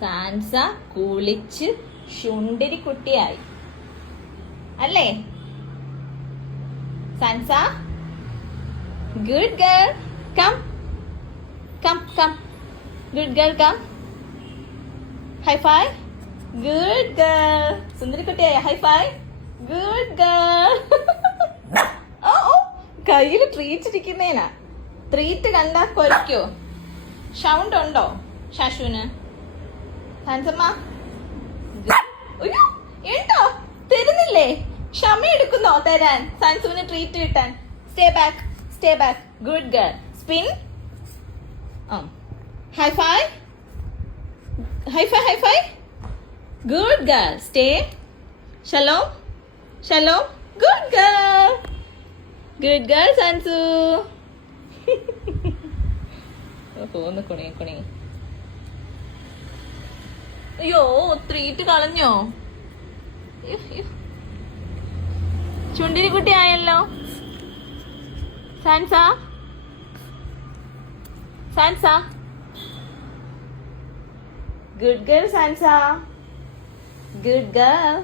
Sansa കുളിച്ച് ശുണ്ടിരി കുട്ടിയായി അല്ലേ? Sansa good girl, come come come, good girl come, high five, good girl, സുന്ദരി കുട്ടിയായ ഹൈ ഫൈ, ഗുഡ് ഗേൾ. ഓ ഓ കയ്യിൽ ട്രീറ്റ് ഇരിക്കുന്നേനാ. ട്രീറ്റ് കണ്ടാ കൊരയ്ക്കോ? സൗണ്ട് ഉണ്ടോ ശാശുവിന്? സാൻസമ്മ ഉണ്ടോ? തരുന്നില്ലേ? ക്ഷമ എടുക്കുന്നോ തരാൻ സാൻസുവിന് ട്രീറ്റ് കിട്ടാൻ? Stay back, stay back, good girl. Spin, high five, high five, high five, good girl. Stay, ഷലോം ഷലോം, ഗുഡ് ഗേൾ, ഗുഡ് ഗേൾ സാൻസു. ഒന്ന് കുണി കുണി. അയ്യോ ട്രീറ്റ് കളഞ്ഞോ? ചുണ്ടിരി കുട്ടി ആയല്ലോ Sansa. Sansa good girl, Sansa good girl.